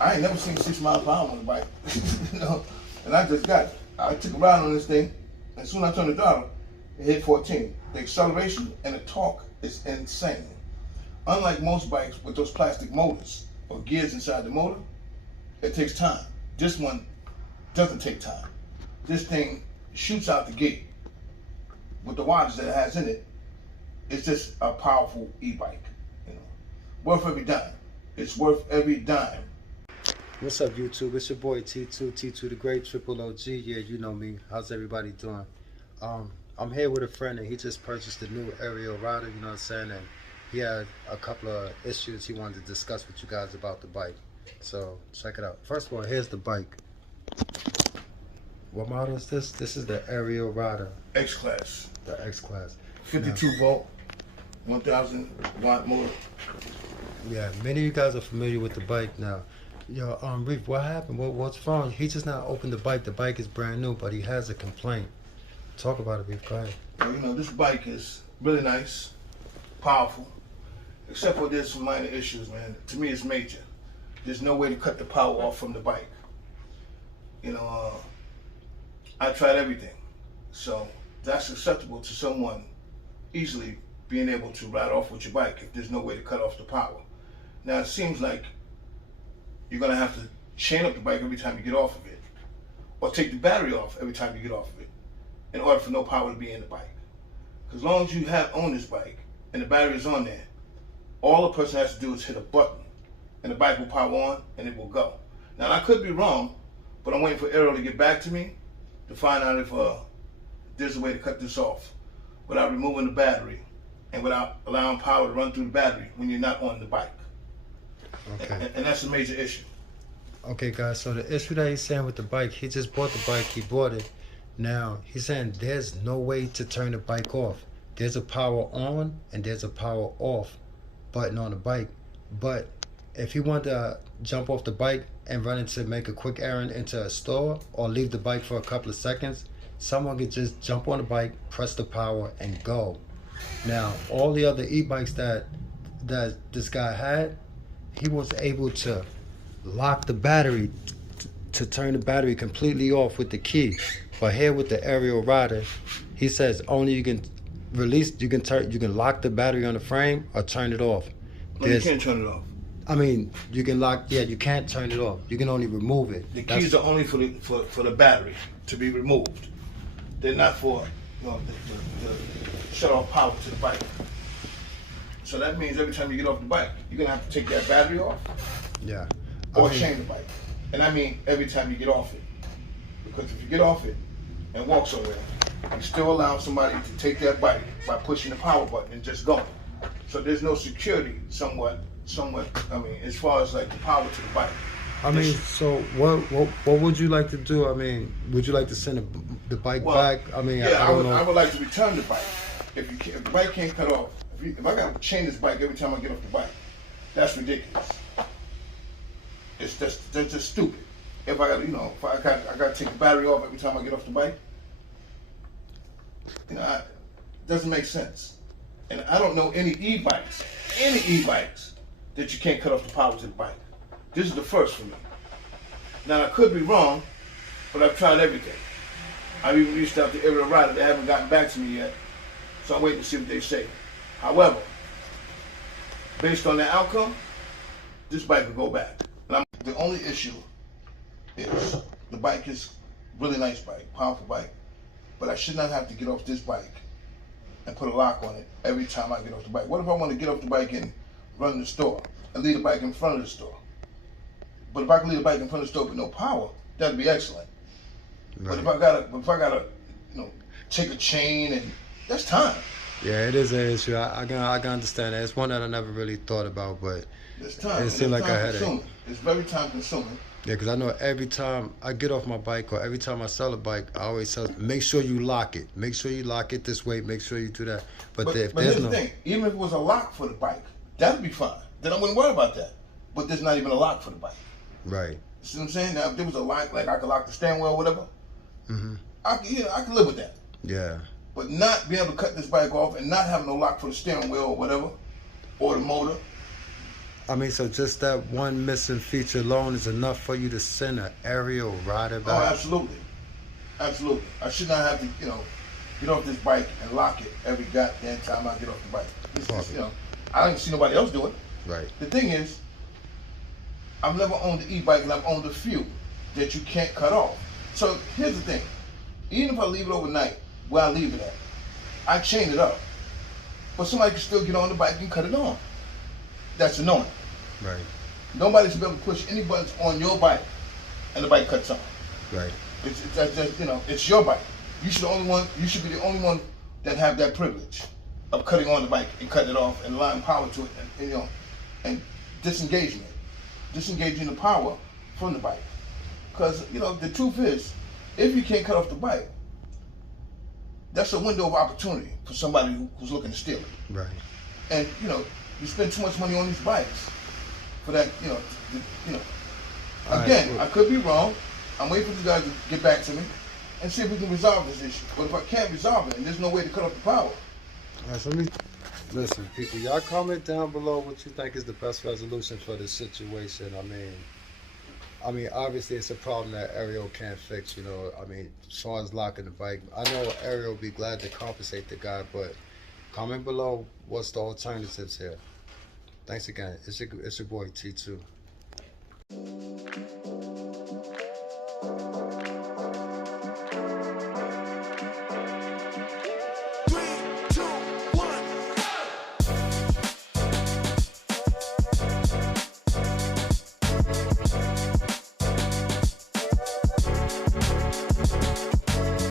I ain't never seen 6 miles per hour on the bike, you know. And I just got it. I took a ride on this thing. As soon as I turned the throttle, it hit 14. The acceleration and the torque is insane. Unlike most bikes with those plastic motors or gears inside the motor, it takes time. This one doesn't take time. This thing shoots out the gate with the wattage that it has in it. It's just a powerful e-bike, you know. Worth every dime. It's worth every dime. What's up, YouTube? It's your boy T2 the Great Triple OG. Yeah, you know me. How's everybody doing? I'm here with a friend, and he just purchased a new Ariel rider. You know what I'm saying? And he had a couple of issues he wanted to discuss with you guys about the bike. So check it out. First of all, here's the bike. What model is this? This is the Ariel rider. X-Class. The X-Class. 52 volt, 1000 watt motor. Yeah, many of you guys are familiar with the bike now. Yo, Reef, what happened? What's wrong? He just not opened the bike. The bike is brand new, but he has a complaint. Talk about it, Reef. Go ahead. Well, you know, this bike is really nice, powerful, except for there's some minor issues, man. To me, it's major. There's no way to cut the power off from the bike. You know, I tried everything. So that's acceptable to someone easily being able to ride off with your bike if there's no way to cut off the power. Now, it seems like you're gonna have to chain up the bike every time you get off of it, or take the battery off every time you get off of it, in order for no power to be in the bike. Because as long as you own this bike and the battery is on there, all a person has to do is hit a button, and the bike will power on and it will go. Now, I could be wrong, but I'm waiting for Ariel to get back to me to find out if there's a way to cut this off without removing the battery and without allowing power to run through the battery when you're not on the bike. Okay. And that's a major issue. Okay, guys, so the issue that he's saying with the bike, he just bought the bike, he bought it. Now, he's saying there's no way to turn the bike off. There's a power on and there's a power off button on the bike. But if he wanted to jump off the bike and run into make a quick errand into a store or leave the bike for a couple of seconds, someone could just jump on the bike, press the power, and go. Now, all the other e-bikes that this guy had, he was able to lock the battery to turn the battery completely off with the key. But here with the Ariel rider, he says only you can lock the battery on the frame or turn it off. No, you can't turn it off. I mean, you can lock. Yeah, you can't turn it off. You can only remove it. The keys are only for the battery to be removed. They're not for the shut off power to the bike. So that means every time you get off the bike, you're gonna have to take that battery off. Yeah. Or chain the bike. And I mean every time you get off it. Because if you get off it and walk somewhere, you still allow somebody to take that bike by pushing the power button and just going. So there's no security somewhat, I mean, as far as like the power to the bike. I mean, so what would you like to do? I mean, would you like to send the bike back? I mean, yeah, I don't know. I would like to return the bike. If the bike can't cut off, if I got to chain this bike every time I get off the bike, that's ridiculous. That's just stupid. If I got, if I got to take the battery off every time I get off the bike, it doesn't make sense. And I don't know any e-bikes that you can't cut off the power to the bike. This is the first for me. Now, I could be wrong, but I've tried everything. I've even reached out to every rider. They haven't gotten back to me yet, so I'm waiting to see what they say. However, based on the outcome, this bike will go back. The only issue is the bike is really nice bike, powerful bike, but I should not have to get off this bike and put a lock on it every time I get off the bike. What if I want to get off the bike and run to the store and leave the bike in front of the store? But if I can leave the bike in front of the store with no power, that'd be excellent. Right. But if I gotta, take a chain, and that's time. Yeah, it is an issue. I can understand that. It's one that I never really thought about, but it's time. It seemed like a headache. It's very time consuming. Yeah, because I know every time I get off my bike or every time I sell a bike, I always tell make sure you lock it. Make sure you lock it this way. Make sure you do that. But if here's the thing. Even if it was a lock for the bike, that'd be fine. Then I wouldn't worry about that. But there's not even a lock for the bike. Right. You see what I'm saying? Now, if there was a lock, like I could lock the steering wheel or whatever, I could live with that. Yeah. But not being able to cut this bike off and not having no lock for the steering wheel or whatever, or the motor, I mean, so just that one missing feature alone is enough for you to send an Ariel rider Oh, back? absolutely. Absolutely. I should not have to, get off this bike and lock it every goddamn time I get off the bike. It's just, I don't see nobody else do it. Right. The thing is, I've never owned an e-bike, and I've owned a few that you can't cut off. So here's the thing. Even if I leave it overnight, where I leave it at, I chain it up. But somebody can still get on the bike and cut it on. That's annoying. Right. Nobody should be able to push any buttons on your bike and the bike cuts on. Right. It's your bike. You should be the only one that have that privilege of cutting on the bike and cutting it off and allowing power to it and disengaging the power from the bike. Because the truth is, if you can't cut off the bike, that's a window of opportunity for somebody who's looking to steal it. Right. And you spend too much money on these bikes for that. Again, Right. I could be wrong. I'm waiting for you guys to get back to me and see if we can resolve this issue. But if I can't resolve it and there's no way to cut off the power. All right, so listen, people, y'all comment down below what you think is the best resolution for this situation. I mean, obviously it's a problem that Ariel can't fix, I mean, as far as locking the bike. I know Ariel will be glad to compensate the guy, but comment below what's the alternatives here. Thanks again. It's your boy T2.